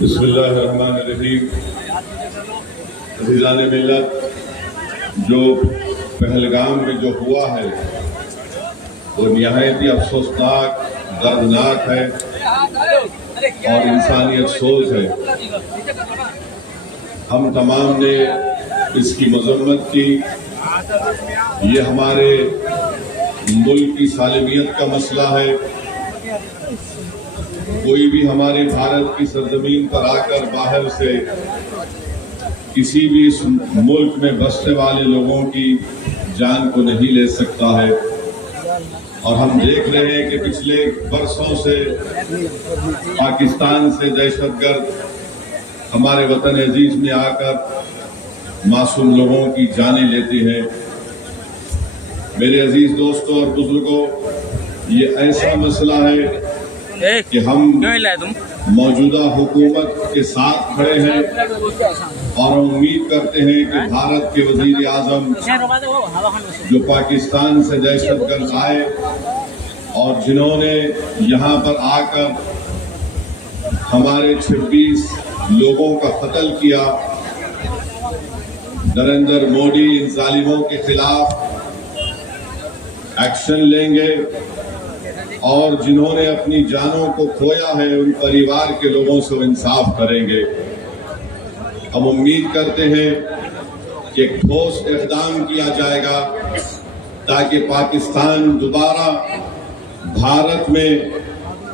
बिस्मिल्लाहिर्रहमानिर्रहीम। अज़ीज़ान मिल्लत, जो पहलगाम में जो हुआ है वो निहायत ही अफसोसनाक, दर्दनाक है और इंसानियत सोज है। हम तमाम ने इसकी मजम्मत की। ये हमारे मुल्क की सालिमियत का मसला है। कोई भी हमारे भारत की सरजमीन पर आकर बाहर से किसी भी मुल्क में बसने वाले लोगों की जान को नहीं ले सकता है। और हम देख रहे हैं कि पिछले बरसों से पाकिस्तान से दहशतगर्द हमारे वतन अजीज में आकर मासूम लोगों की जानें लेते हैं। मेरे अजीज दोस्तों और बुजुर्गों, ये ऐसा मसला है कि हम मौजूदा हुकूमत के साथ खड़े हैं और उम्मीद करते हैं कि भारत के वजीर आजम जो पाकिस्तान से दहशतगर्द आए और जिन्होंने यहाँ पर आकर हमारे 26 लोगों का कत्ल किया, नरेंद्र मोदी इन जालिमों के खिलाफ एक्शन लेंगे और जिन्होंने अपनी जानों को खोया है उन परिवार के लोगों से इंसाफ करेंगे। हम उम्मीद करते हैं कि एक ठोस इक़दाम किया जाएगा ताकि पाकिस्तान दोबारा भारत में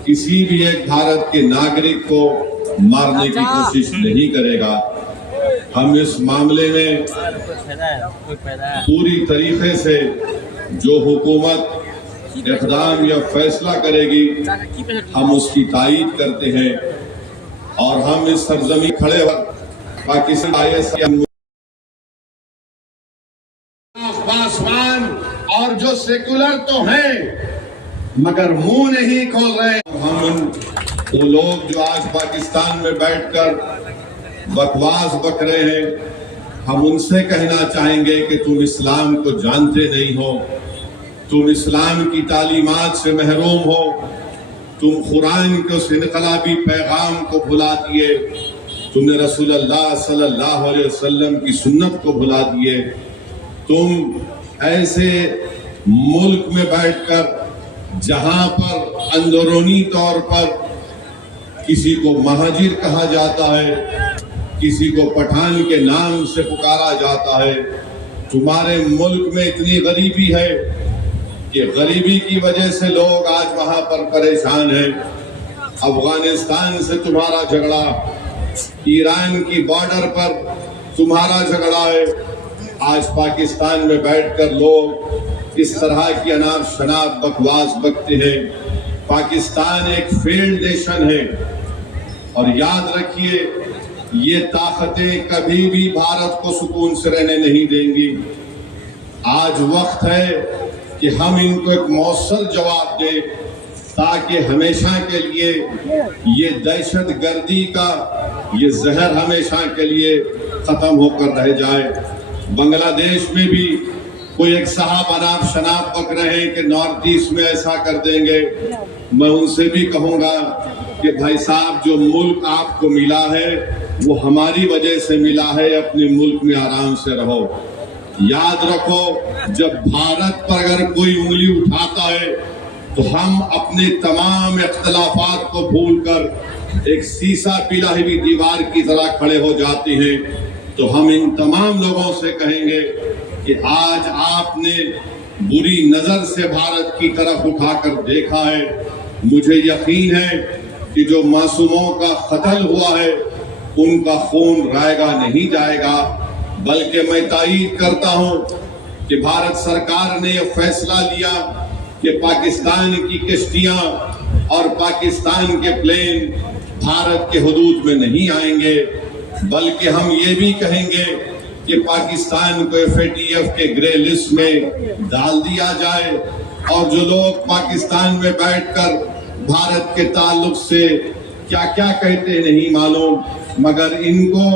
किसी भी एक भारत के नागरिक को मारने की कोशिश नहीं करेगा। हम इस मामले में पूरी तरीके से जो हुकूमत इक़दाम या फैसला करेगी हम उसकी तायीद करते हैं और हम इस सरजमीन खड़े हो पाकिस्तान आईएस के पासवान और जो सेकुलर तो हैं मगर मुंह नहीं खोल रहे। हम वो लोग जो आज पाकिस्तान में बैठकर बकवास बक रहे हैं, हम उनसे कहना चाहेंगे कि तुम इस्लाम को जानते नहीं हो, तुम इस्लाम की तालीमात से महरूम हो, तुम कुरान के उस इनकलाबी पैगाम को भुला दिए, तुमने रसूलुल्लाह सल्लल्लाहु अलैहि वसल्लम की सुन्नत को भुला दिए। तुम ऐसे मुल्क में बैठकर जहां पर अंदरूनी तौर पर किसी को महाजिर कहा जाता है, किसी को पठान के नाम से पुकारा जाता है, तुम्हारे मुल्क में इतनी गरीबी है कि गरीबी की वजह से लोग आज वहां पर परेशान हैं। अफगानिस्तान से तुम्हारा झगड़ा, ईरान की बॉर्डर पर तुम्हारा झगड़ा है। आज पाकिस्तान में बैठकर लोग इस तरह की अनाप शनाप बकवास बकते हैं। पाकिस्तान एक फेल्ड नेशन है और याद रखिए ये ताकतें कभी भी भारत को सुकून से रहने नहीं देंगी। आज वक्त है कि हम इनको एक मौसर जवाब दें ताकि हमेशा के लिए ये दहशतगर्दी का ये जहर हमेशा के लिए खत्म होकर रह जाए। बांग्लादेश में भी कोई एक साहब अनाप शनाप बक रहे हैं कि नॉर्थ ईस्ट में ऐसा कर देंगे। मैं उनसे भी कहूंगा कि भाई साहब, जो मुल्क आपको मिला है वो हमारी वजह से मिला है, अपने मुल्क में आराम से रहो। याद रखो, जब भारत पर अगर कोई उंगली उठाता है तो हम अपने तमाम इख्तलाफात को भूलकर एक सीसा पिला हुई दीवार की तरह खड़े हो जाते हैं। तो हम इन तमाम लोगों से कहेंगे कि आज आपने बुरी नजर से भारत की तरफ उठाकर देखा है। मुझे यकीन है कि जो मासूमों का कत्ल हुआ है उनका खून रायगा नहीं जाएगा, बल्कि मैं तायीद करता हूं कि भारत सरकार ने यह फैसला लिया कि पाकिस्तान की किश्तियां और पाकिस्तान के प्लेन भारत के हुदूद में नहीं आएंगे, बल्कि हम ये भी कहेंगे कि पाकिस्तान को FATF के ग्रे लिस्ट में डाल दिया जाए और जो लोग पाकिस्तान में बैठकर भारत के ताल्लुक से क्या क्या कहते नहीं मालूम, मगर इनको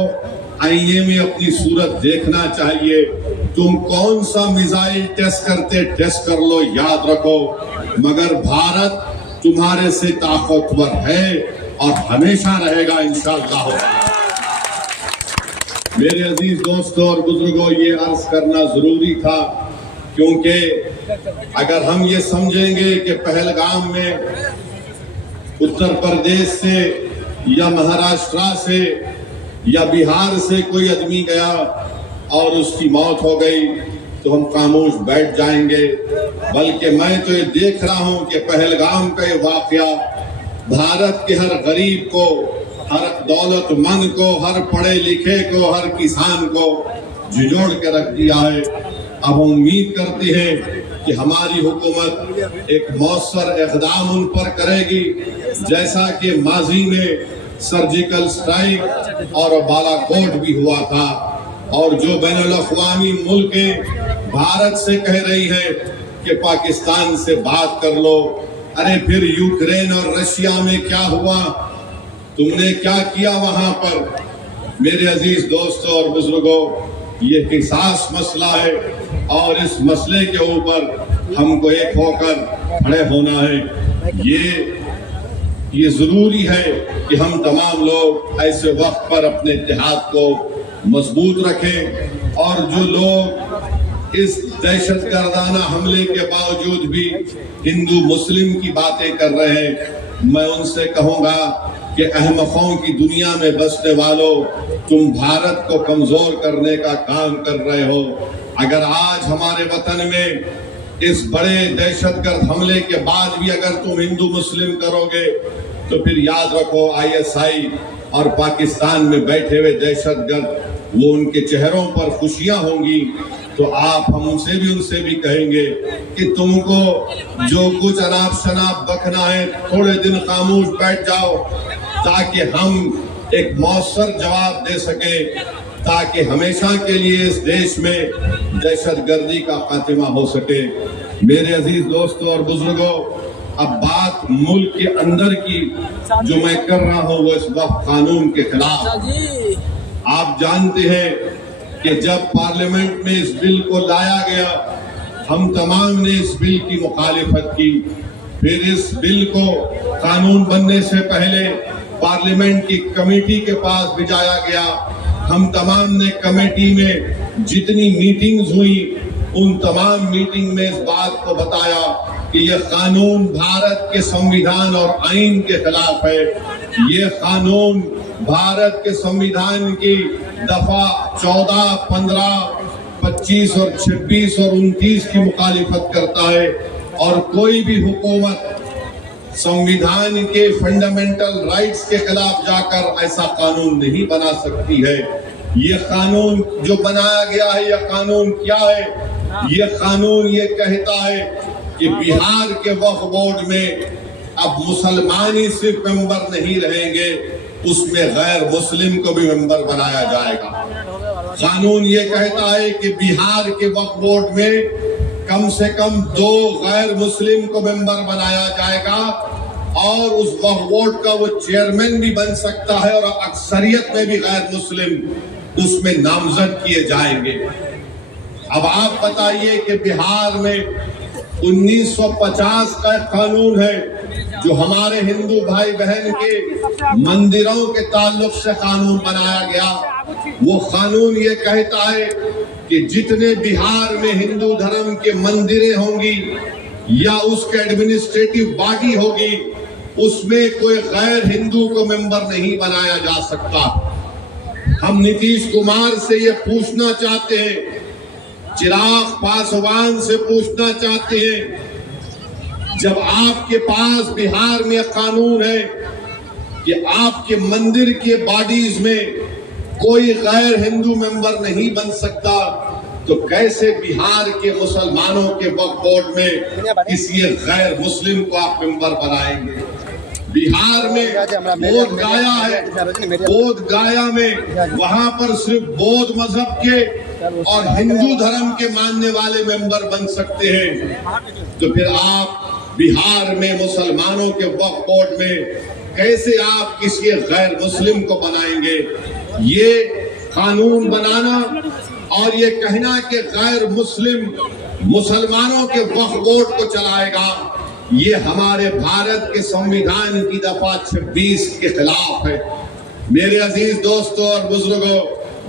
आईने में अपनी सूरत देखना चाहिए। तुम कौन सा मिसाइल टेस्ट करते टेस्ट कर लो, याद रखो, मगर भारत तुम्हारे से ताकतवर है और हमेशा रहेगा इंशाअल्लाह। मेरे अजीज दोस्तों और बुजुर्गों, ये अर्ज करना जरूरी था, क्योंकि अगर हम ये समझेंगे कि पहलगाम में उत्तर प्रदेश से या महाराष्ट्र से या बिहार से कोई आदमी गया और उसकी मौत हो गई तो हम खामोश बैठ जाएंगे। बल्कि मैं तो ये देख रहा हूं कि पहलगाम का ये वाकया भारत के हर गरीब को, हर दौलतमंद को, हर पढ़े लिखे को, हर किसान को झिझोड़ के रख दिया है। अब हम उम्मीद करते हैं कि हमारी हुकूमत एक मौसर इक़दाम उन पर करेगी, जैसा कि माजी में सर्जिकल स्ट्राइक और बालाकोट भी हुआ था। और जो बैनुल-अक़वामी मुल्क भारत से कह रही है कि पाकिस्तान से बात कर लो, अरे फिर यूक्रेन और रशिया में क्या हुआ, तुमने क्या किया वहां पर? मेरे अजीज दोस्तों और बुजुर्गों, ये हिसास मसला है और इस मसले के ऊपर हमको एक होकर खड़े होना है। ये जरूरी है कि हम तमाम लोग ऐसे वक्त पर अपने इत्तेहाद को मजबूत रखें। और जो लोग इस दहशतगर्दाना हमले के बावजूद भी हिंदू मुस्लिम की बातें कर रहे हैं, मैं उनसे कहूंगा कि अहमकों की दुनिया में बसने वालों, तुम भारत को कमजोर करने का काम कर रहे हो। अगर आज हमारे वतन में इस बड़े दहशतगर्द हमले के बाद भी अगर तुम हिंदू मुस्लिम करोगे तो फिर याद रखो ISI और पाकिस्तान में बैठे हुए दहशतगर्द, वो उनके चेहरों पर खुशियां होंगी। तो आप हम उनसे भी कहेंगे कि तुमको जो कुछ अनाप शनाप बकना है, थोड़े दिन खामोश बैठ जाओ, ताकि हम एक मौसर जवाब दे सके, ताकि हमेशा के लिए इस देश में दहशतगर्दी का खात्मा हो सके। मेरे अजीज दोस्तों और बुजुर्गों, अब बात मुल्क के अंदर की जो मैं कर रहा हूँ वो इस वक्त कानून के खिलाफ। आप जानते हैं कि जब पार्लियामेंट में इस बिल को लाया गया, हम तमाम ने इस बिल की मुखालिफत की। फिर इस बिल को कानून बनने से पहले पार्लियामेंट की कमेटी के पास भिजाया गया। हम तमाम ने कमेटी में जितनी मीटिंग्स हुई, उन तमाम मीटिंग में इस बात को बताया कि यह कानून भारत के संविधान और आइन के खिलाफ है। ये कानून भारत के संविधान की दफा 14, 15, 25 और 26 और 29 की मुखालिफत करता है। और कोई भी हुकूमत संविधान के फंडामेंटल राइट्स के खिलाफ जाकर ऐसा कानून नहीं बना सकती है। ये कानून जो बनाया गया है, यह कानून क्या है? ये कानून ये कहता है कि बिहार के वक्फ बोर्ड में अब मुसलमान ही सिर्फ मेंबर नहीं रहेंगे, उसमें गैर मुस्लिम को भी मेंबर बनाया जाएगा। कानून ये कहता है कि बिहार के वक्फ बोर्ड में कम से कम 2 गैर मुस्लिम को मेंबर बनाया जाएगा और उस वक्फ बोर्ड का वो चेयरमैन भी बन सकता है और अक्सरियत में भी गैर मुस्लिम उसमें नामजद किए जाएंगे। अब आप बताइए कि बिहार में 1950 का कानून है जो हमारे हिंदू भाई बहन के मंदिरों के ताल्लुक से कानून बनाया गया। वो कानून ये कहता है कि जितने बिहार में हिंदू धर्म के मंदिरें होंगी या उसके एडमिनिस्ट्रेटिव बॉडी होगी, उसमें कोई गैर हिंदू को मेंबर नहीं बनाया जा सकता। हम नीतीश कुमार से ये पूछना चाहते हैं, चिराग पासवान से पूछना चाहते हैं, जब आपके पास बिहार में कानून है कि आपके मंदिर के बॉडीज में कोई गैर हिंदू मेंबर नहीं बन सकता, तो कैसे बिहार के मुसलमानों के वक्फ बोर्ड में किसी गैर मुस्लिम को आप मेंबर बनाएंगे? बिहार में बोध गाया है, बोध गाया में वहां पर सिर्फ बौद्ध मजहब के और हिंदू धर्म के मानने वाले मेंबर बन सकते हैं। तो फिर आप बिहार में मुसलमानों के वक्फ बोर्ड में कैसे आप किसी गैर मुस्लिम को बनाएंगे? ये कानून बनाना और ये कहना कि गैर मुस्लिम मुसलमानों के वक्फ बोर्ड को चलाएगा, ये हमारे भारत के संविधान की दफा 26 के खिलाफ है। मेरे अजीज दोस्तों और बुजुर्गों,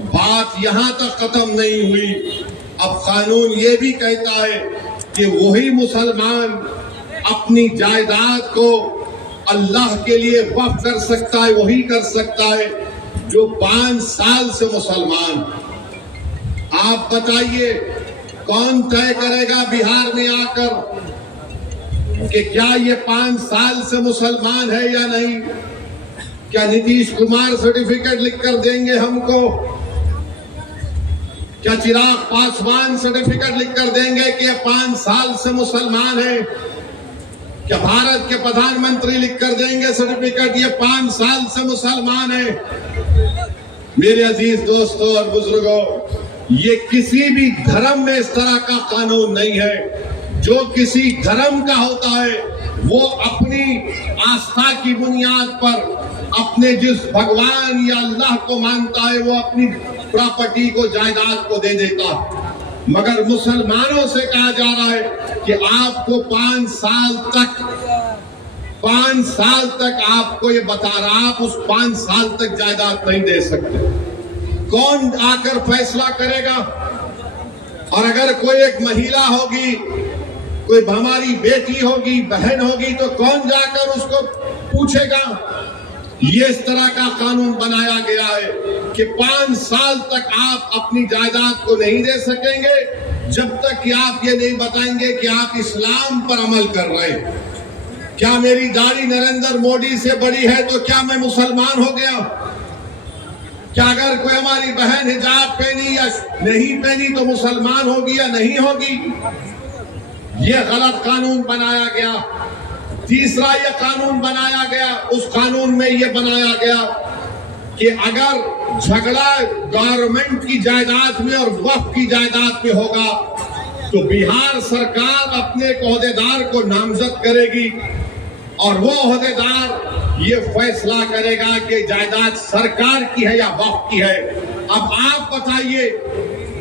बात यहाँ तक खत्म नहीं हुई। अब कानून ये भी कहता है कि वही मुसलमान अपनी जायदाद को अल्लाह के लिए वक्फ कर सकता है, वही कर सकता है जो 5 साल से मुसलमान। आप बताइए कौन तय करेगा बिहार में आकर कि क्या ये 5 साल से मुसलमान है या नहीं? क्या नीतीश कुमार सर्टिफिकेट लिखकर देंगे हमको? क्या चिराग पासवान सर्टिफिकेट लिखकर देंगे कि 5 साल से मुसलमान है? क्या भारत के प्रधानमंत्री लिखकर देंगे सर्टिफिकेट ये 5 साल से मुसलमान है? मेरे अजीज दोस्तों और बुजुर्गों, ये किसी भी धर्म में इस तरह का कानून नहीं है। जो किसी धर्म का होता है वो अपनी आस्था की बुनियाद पर अपने जिस भगवान या अल्लाह को मानता है वो अपनी प्रॉपर्टी को, जायदाद को दे देता। मगर मुसलमानों से कहा जा रहा है कि आपको 5 साल तक आपको ये बता रहा, आप उस 5 साल तक जायदाद नहीं दे सकते। कौन आकर फैसला करेगा? और अगर कोई एक महिला होगी, कोई हमारी बेटी होगी, बहन होगी, तो कौन जाकर उसको पूछेगा? ये इस तरह का कानून बनाया गया है कि 5 साल तक आप अपनी जायदाद को नहीं दे सकेंगे जब तक कि आप ये नहीं बताएंगे कि आप इस्लाम पर अमल कर रहे हैं। क्या मेरी दाढ़ी नरेंद्र मोदी से बड़ी है तो क्या मैं मुसलमान हो गया? क्या अगर कोई हमारी बहन हिजाब पहनी या नहीं पहनी तो मुसलमान होगी या नहीं होगी? ये गलत कानून बनाया गया। तीसरा ये कानून बनाया गया, उस कानून में ये बनाया गया कि अगर झगड़ा गवर्नमेंट की जायदाद में और वक्फ की जायदाद में होगा तो बिहार सरकार अपने एक ओहदेदार को नामजद करेगी और वो ओहदेदार ये फैसला करेगा कि जायदाद सरकार की है या वक्फ की है। अब आप बताइए,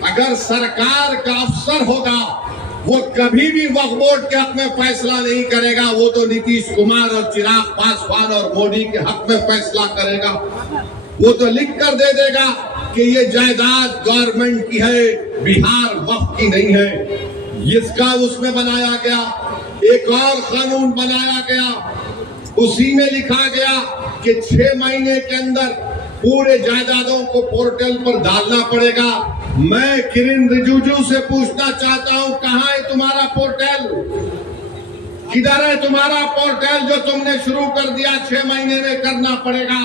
अगर सरकार का अफसर होगा वो कभी भी वक्फ बोर्ड के हक में फैसला नहीं करेगा, वो तो नीतीश कुमार और चिराग पासवान और मोदी के हक में फैसला करेगा। वो तो लिख कर दे देगा कि ये जायदाद गवर्नमेंट की है, बिहार वक्फ की नहीं है। इसका उसमें बनाया गया। एक और कानून बनाया गया, उसी में लिखा गया कि 6 महीने के अंदर पूरे जायदादों को पोर्टल पर डालना पड़ेगा। मैं किरण रिजिजू से पूछना चाहता हूं, कहां है तुम्हारा पोर्टल? किधर है तुम्हारा पोर्टल जो तुमने शुरू कर दिया? 6 महीने में करना पड़ेगा।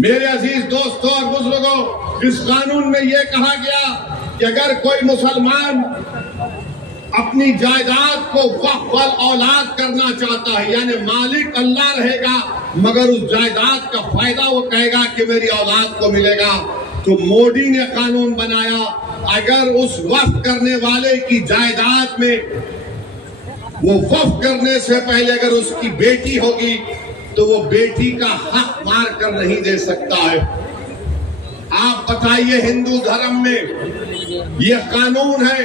मेरे अजीज दोस्तों और बुजुर्गों, इस कानून में यह कहा गया कि अगर कोई मुसलमान अपनी जायदाद को वक्फ औलाद करना चाहता है, यानी मालिक अल्लाह रहेगा मगर उस जायदाद का फायदा वो कहेगा कि मेरी औलाद को मिलेगा, तो मोदी ने कानून बनाया अगर उस वक्फ करने वाले की जायदाद में वो वक्फ करने से पहले अगर उसकी बेटी होगी तो वो बेटी का हक मार कर नहीं दे सकता है। आप बताइए, हिंदू धर्म में ये कानून है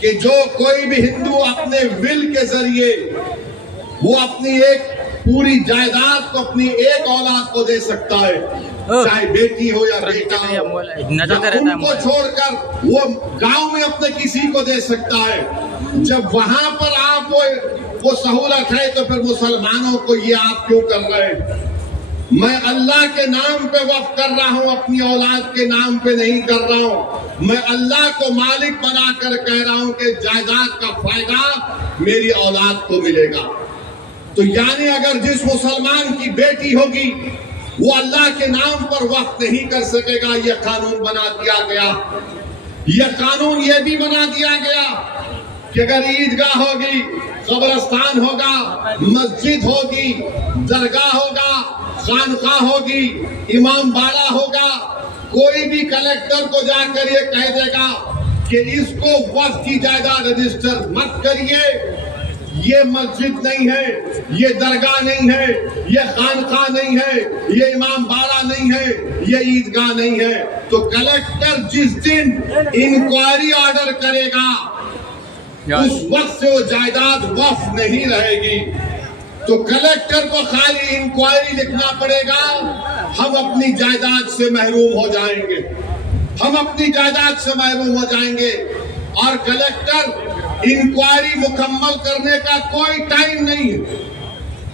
कि जो कोई भी हिंदू अपने विल के जरिए वो अपनी एक पूरी जायदाद को अपनी एक औलाद को दे सकता है, चाहे बेटी हो या बेटा हो, उनको छोड़कर वो गांव में अपने किसी को दे सकता है। जब वहां पर आप वो सहूलत है तो फिर मुसलमानों को ये आप क्यों कर रहे हैं? मैं अल्लाह के नाम पे वक्फ कर रहा हूं, अपनी औलाद के नाम पे नहीं कर रहा हूं। मैं अल्लाह को मालिक बनाकर कह रहा हूं कि जायदाद का फायदा मेरी औलाद को मिलेगा। तो यानी अगर जिस मुसलमान की बेटी होगी वो अल्लाह के नाम पर वक्फ नहीं कर सकेगा, यह कानून बना दिया गया। यह कानून यह भी बना दिया गया कि अगर ईदगाह होगी, कब्रिस्तान होगा, मस्जिद होगी, दरगाह होगा, खानका होगी, इमाम बाड़ा होगा, कोई भी कलेक्टर को जाकर ये कह देगा कि इसको वक्फ की जायदाद रजिस्टर मत करिए, ये मस्जिद नहीं है, ये दरगाह नहीं है, ये खानका नहीं है, ये इमाम बाड़ा नहीं है, ये ईदगाह नहीं है, तो कलेक्टर जिस दिन इंक्वायरी ऑर्डर करेगा उस वक्त से वो जायदाद वक्फ नहीं रहेगी। तो कलेक्टर को खाली इंक्वायरी लिखना पड़ेगा, हम अपनी जायदाद से महरूम हो जाएंगे, हम अपनी जायदाद से महरूम हो जाएंगे। और कलेक्टर इंक्वायरी मुकम्मल करने का कोई टाइम नहीं है,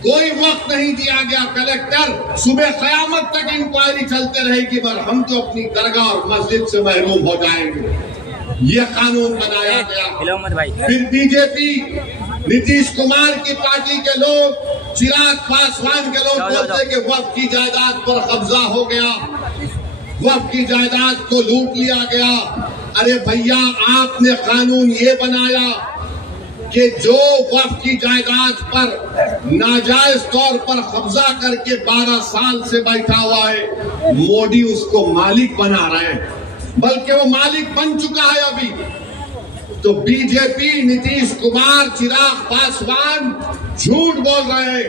कोई वक्त नहीं दिया गया। कलेक्टर सुबह क़यामत तक इंक्वायरी चलते रहेगी, पर हम तो अपनी दरगाह और मस्जिद से महरूम हो जाएंगे। ये कानून बनाया गया। फिर बीजेपी नीतीश कुमार की पार्टी के लोग, चिराग पासवान के लोग बोलते कि वक्फ की जायदाद पर कब्जा हो गया, वक्फ की जायदाद को लूट लिया गया। अरे भैया, आपने कानून ये बनाया कि जो वक्फ की जायदाद पर नाजायज तौर पर कब्जा करके 12 साल से बैठा हुआ है, मोदी उसको मालिक बना रहे हैं, बल्कि वो मालिक बन चुका है अभी। तो बीजेपी, नीतीश कुमार, चिराग पासवान झूठ बोल रहे हैं,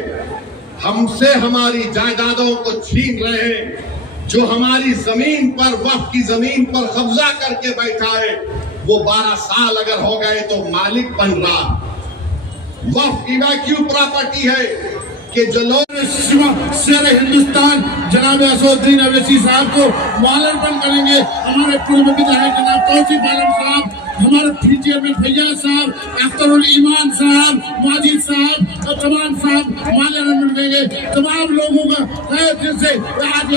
हमसे हमारी जायदादों को छीन रहे हैं। जो हमारी जमीन पर, वक्फ की जमीन पर कब्जा करके बैठा है, वो 12 साल अगर हो गए तो मालिक बन रहा। वक्फ की वैक्यू प्रॉपर्टी है कि जो लोग शेर हिंदुस्तान जनाब असदुद्दीन अवैसी साहब को माल्यार्पण करेंगे। हमारे पूर्व विधायक जनाब तौसीफ आलम साहब, हमारे पीटीए में भैया साहब, अख्तरुल ईमान साहब, माजिद साहब और तमाम साहब माल्यार्पण करेंगे। तमाम लोगों का आज